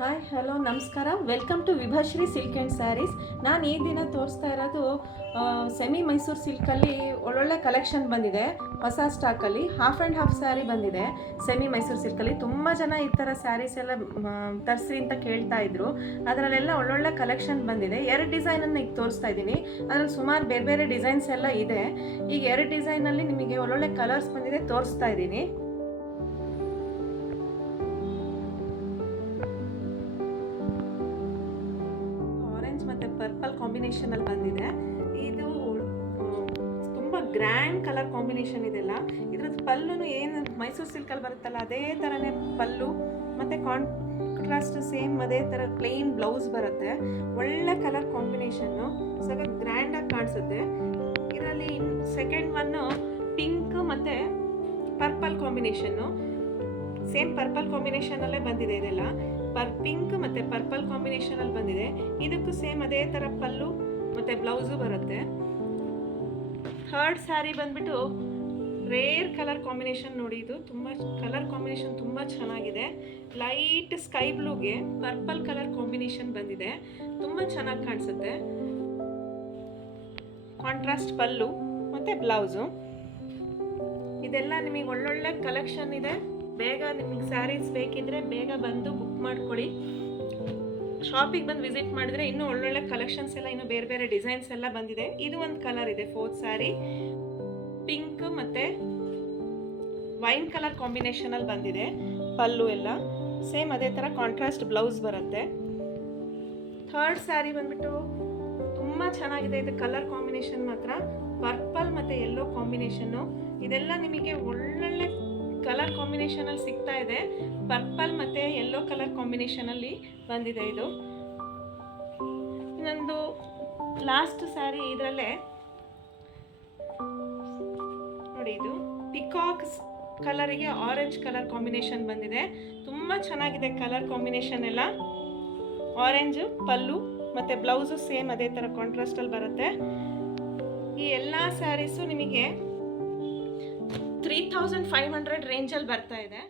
Hi hello ನಮಸ್ಕಾರ. Welcome to Vibhashree silk and sarees. ನಾನು ಈ ದಿನ ತೋರಿಸ್ತಾ ಇರೋದು ಸೆಮಿ ಮೈಸೂರು ಸಿಲ್ಕಲ್ಲಿ ಒಳ್ಳೊಳ್ಳೆ ಕಲೆಕ್ಷನ್ ಬಂದಿದೆ. ಹೊಸ ಸ್ಟಾಕಲ್ಲಿ ಹಾಫ್ ಆ್ಯಂಡ್ ಹಾಫ್ ಸ್ಯಾರಿ ಬಂದಿದೆ ಸೆಮಿ ಮೈಸೂರು ಸಿಲ್ಕಲ್ಲಿ. ತುಂಬ ಜನ ಈ ಥರ ಸ್ಯಾರೀಸ್ ಎಲ್ಲ ತರಿಸಿ ಅಂತ ಕೇಳ್ತಾ ಇದ್ರು. ಅದರಲ್ಲೆಲ್ಲ ಒಳ್ಳೊಳ್ಳೆ ಕಲೆಕ್ಷನ್ ಬಂದಿದೆ. 2 ಡಿಸೈನನ್ನು ಈಗ ತೋರಿಸ್ತಾ ಇದ್ದೀನಿ. ಅದರಲ್ಲಿ ಸುಮಾರು ಬೇರೆ ಬೇರೆ ಡಿಸೈನ್ಸ್ ಎಲ್ಲ ಇದೆ. ಈಗ 2 ಡಿಸೈನಲ್ಲಿ ನಿಮಗೆ ಒಳ್ಳೊಳ್ಳೆ ಕಲರ್ಸ್ ಬಂದಿದೆ, ತೋರಿಸ್ತಾ ಇದ್ದೀನಿ. ಮತ್ತು ಪರ್ಪಲ್ ಕಾಂಬಿನೇಷನಲ್ಲಿ ಬಂದಿದೆ. ಇದು ತುಂಬ ಗ್ರ್ಯಾಂಡ್ ಕಲರ್ ಕಾಂಬಿನೇಷನ್ ಇದೆಲ್ಲ. ಇದ್ರದ್ದು ಪಲ್ಲುನು ಏನು ಮೈಸೂರು ಸಿಲ್ಕಲ್ಲಿ ಬರುತ್ತಲ್ಲ ಅದೇ ಥರನೇ ಪಲ್ಲು, ಮತ್ತು ಕಾಂಟ್ರಾಸ್ಟ್ ಸೇಮ್ ಅದೇ ಥರ ಪ್ಲೇನ್ ಬ್ಲೌಸ್ ಬರುತ್ತೆ. ಒಳ್ಳೆ ಕಲರ್ ಕಾಂಬಿನೇಷನ್ನು, ಸ್ವಲ್ಪ ಗ್ರ್ಯಾಂಡಾಗಿ ಕಾಣಿಸುತ್ತೆ. ಇದರಲ್ಲಿ ಸೆಕೆಂಡ್ ಒನ್ನು ಪಿಂಕ್ ಮತ್ತು ಪರ್ಪಲ್ ಕಾಂಬಿನೇಷನ್ನು. ಸೇಮ್ ಪರ್ಪಲ್ ಕಾಂಬಿನೇಷನಲ್ಲೇ ಬಂದಿದೆ ಇದೆಲ್ಲ. ಪಿಂಕ್ ಮತ್ತು ಪರ್ಪಲ್ ಕಾಂಬಿನೇಷನಲ್ಲಿ ಬಂದಿದೆ. ಇದಕ್ಕೂ ಸೇಮ್ ಅದೇ ಥರ ಪಲ್ಲು ಮತ್ತು ಬ್ಲೌಸು ಬರುತ್ತೆ. ಥರ್ಡ್ ಸ್ಯಾರಿ ಬಂದ್ಬಿಟ್ಟು ರೇರ್ ಕಲರ್ ಕಾಂಬಿನೇಷನ್ ನೋಡಿ. ಇದು ತುಂಬ ಕಲರ್ ಕಾಂಬಿನೇಷನ್ ತುಂಬ ಚೆನ್ನಾಗಿದೆ. ಲೈಟ್ ಸ್ಕೈ ಬ್ಲೂಗೆ ಪರ್ಪಲ್ ಕಲರ್ ಕಾಂಬಿನೇಷನ್ ಬಂದಿದೆ, ತುಂಬ ಚೆನ್ನಾಗಿ ಕಾಣಿಸುತ್ತೆ. ಕಾಂಟ್ರಾಸ್ಟ್ ಪಲ್ಲು ಮತ್ತು ಬ್ಲೌಸು. ಇದೆಲ್ಲ ನಿಮಗೆ ಒಳ್ಳೊಳ್ಳೆ ಕಲೆಕ್ಷನ್ ಇದೆ. ಬೇಗ ನಿಮಗೆ ಸ್ಯಾರೀಸ್ ಬೇಕಿದ್ರೆ ಬೇಗ ಬಂದು ಬುಕ್ ಮಾಡ್ಕೊಳ್ಳಿ. ಶಾಪಿಗೆ ಬಂದು ವಿಸಿಟ್ ಮಾಡಿದ್ರೆ ಇನ್ನೂ ಒಳ್ಳೊಳ್ಳೆ ಕಲೆಕ್ಷನ್ಸ್ ಎಲ್ಲ, ಇನ್ನೂ ಬೇರೆ ಬೇರೆ ಡಿಸೈನ್ಸ್ ಎಲ್ಲ ಬಂದಿದೆ. ಇದು ಒಂದು ಕಲರ್ ಇದೆ, ಫೋರ್ತ್ ಸ್ಯಾರಿ ಪಿಂಕ್ ಮತ್ತು ವೈನ್ ಕಲರ್ ಕಾಂಬಿನೇಷನಲ್ಲಿ ಬಂದಿದೆ. ಪಲ್ಲು ಎಲ್ಲ ಸೇಮ್ ಅದೇ ಥರ ಕಾಂಟ್ರಾಸ್ಟ್ ಬ್ಲೌಸ್ ಬರುತ್ತೆ. ಥರ್ಡ್ ಸ್ಯಾರಿ ಬಂದ್ಬಿಟ್ಟು ತುಂಬ ಚೆನ್ನಾಗಿದೆ. ಇದು ಕಲರ್ ಕಾಂಬಿನೇಷನ್ ಮಾತ್ರ ಪರ್ಪಲ್ ಮತ್ತು ಯೆಲ್ಲೋ ಕಾಂಬಿನೇಷನ್ನು. ಇದೆಲ್ಲ ನಿಮಗೆ ಒಳ್ಳೊಳ್ಳೆ ಕಲರ್ ಕಾಂಬಿನೇಷನಲ್ಲಿ ಸಿಗ್ತಾ ಇದೆ. ಪರ್ಪಲ್ ಮತ್ತು ಯೆಲ್ಲೋ ಕಲರ್ ಕಾಂಬಿನೇಷನಲ್ಲಿ ಬಂದಿದೆ ಇದು. ಇನ್ನೊಂದು ಲಾಸ್ಟ್ ಸ್ಯಾರಿ ಇದರಲ್ಲೇ ನೋಡಿ, ಇದು ಪಿಕಾಕ್ ಕಲರಿಗೆ ಆರೆಂಜ್ ಕಲರ್ ಕಾಂಬಿನೇಷನ್ ಬಂದಿದೆ. ತುಂಬ ಚೆನ್ನಾಗಿದೆ ಕಲರ್ ಕಾಂಬಿನೇಷನ್ ಎಲ್ಲ. ಆರೆಂಜು ಪಲ್ಲು ಮತ್ತು ಬ್ಲೌಸು ಸೇಮ್ ಅದೇ ಥರ ಕಾಂಟ್ರಾಸ್ಟಲ್ಲಿ ಬರುತ್ತೆ. ಈ ಎಲ್ಲ ಸ್ಯಾರೀಸು ನಿಮಗೆ 3500 ರೇಂಜಲ್ಲಿ ಬರ್ತಾ ಇದೆ.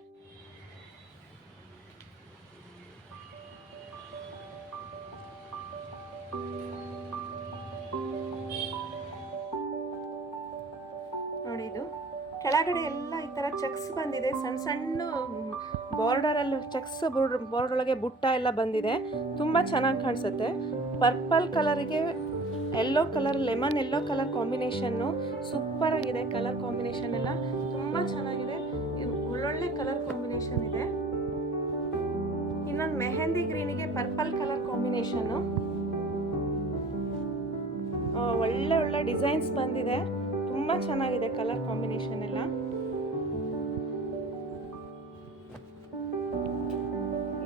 ನೋಡಿ, ಇದು ಕೆಳಗಡೆ ಎಲ್ಲ ಈ ಥರ ಚೆಕ್ಸ್ ಬಂದಿದೆ. ಸಣ್ಣ ಸಣ್ಣ ಬಾರ್ಡರಲ್ಲಿ ಚೆಕ್ಸ್ ಬಾರ್ಡರ್ ಒಳಗೆ ಬುಟ್ಟ ಎಲ್ಲ ಬಂದಿದೆ. ತುಂಬ ಚೆನ್ನಾಗಿ ಕಾಣಿಸುತ್ತೆ. ಪರ್ಪಲ್ ಕಲರಿಗೆ yellow colour, lemon yellow colour combination super ಆಗಿದೆ. ಕಲರ್ ಕಾಂಬಿನೇಷನ್ ಎಲ್ಲ ತುಂಬ ಚೆನ್ನಾಗಿದೆ. ಒಳ್ಳೊಳ್ಳೆ ಕಲರ್ ಕಾಂಬಿನೇಷನ್ ಇದೆ. ಇನ್ನೊಂದು ಮೆಹಂದಿ ಗ್ರೀನಿಗೆ ಪರ್ಪಲ್ ಕಲರ್ ಕಾಂಬಿನೇಷನ್ನು. ಒಳ್ಳೆ ಒಳ್ಳೆ ಡಿಸೈನ್ಸ್ ಬಂದಿದೆ. ತುಂಬ ಚೆನ್ನಾಗಿದೆ ಕಲರ್ ಕಾಂಬಿನೇಷನ್ ಎಲ್ಲ.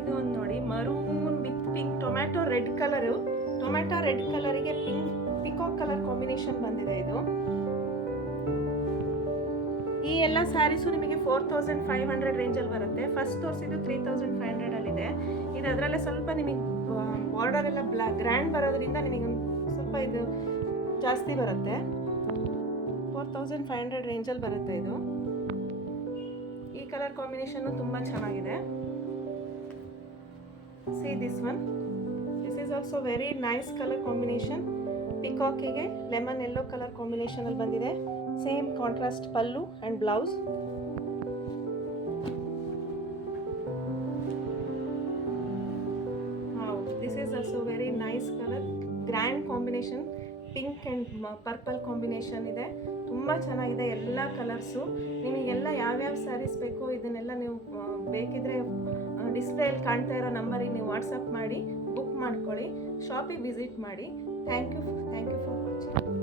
ಇದು ಒಂದು ನೋಡಿ, maroon with pink, tomato red colour. Tomato red ಕಲರಿಗೆ ಪಿಕಾಕ್ ಕಲರ್ ಕಾಂಬಿನೇಷನ್ ಬಂದಿದೆ. ಇದು ಈ ಎಲ್ಲ ಸ್ಯಾರೀಸು ನಿಮಗೆ 4500 ರೇಂಜಲ್ಲಿ ಬರುತ್ತೆ. ಫಸ್ಟ್ ತೋರಿಸಿದ್ದು 3500ಅಲ್ಲಿದೆ. ಇದು ಅದರಲ್ಲೇ ಸ್ವಲ್ಪ ನಿಮಗೆ ಬಾರ್ಡರ್ ಎಲ್ಲ ಗ್ರ್ಯಾಂಡ್ ಬರೋದ್ರಿಂದ ನಿಮಗೆ ಸ್ವಲ್ಪ ಇದು ಜಾಸ್ತಿ ಬರುತ್ತೆ. 4500 ರೇಂಜಲ್ಲಿ ಬರುತ್ತೆ ಇದು. ಈ ಕಲರ್ ಕಾಂಬಿನೇಷನ್ನು ತುಂಬ ಚೆನ್ನಾಗಿದೆ. See this one. This is also very nice colour combination. ಪಿಕಾಕಿಗೆ ಲೆಮನ್ ಯೆಲ್ಲೋ ಕಲರ್ ಕಾಂಬಿನೇಷನಲ್ಲಿ ಬಂದಿದೆ. Same contrast pallu and blouse. This is also very nice colour. Grand combination, pink and purple combination ಇದೆ. ತುಂಬ ಚೆನ್ನಾಗಿದೆ ಎಲ್ಲ colours. ನಿಮಗೆಲ್ಲ ಯಾವ್ಯಾವ ಸ್ಯಾರೀಸ್ ಬೇಕು ಇದನ್ನೆಲ್ಲ ನೀವು ಬೇಕಿದ್ರೆ ಡಿಸ್ಪ್ಲೇಯಲ್ಲಿ ಕಾಣ್ತಾ ಇರೋ ನಂಬರಿಗೆ ನೀವು ವಾಟ್ಸಪ್ ಮಾಡಿ ಬುಕ್ ಮಾಡ್ಕೊಳ್ಳಿ. ಶಾಪಿಗೆ ವಿಸಿಟ್ ಮಾಡಿ. Thank you for watching.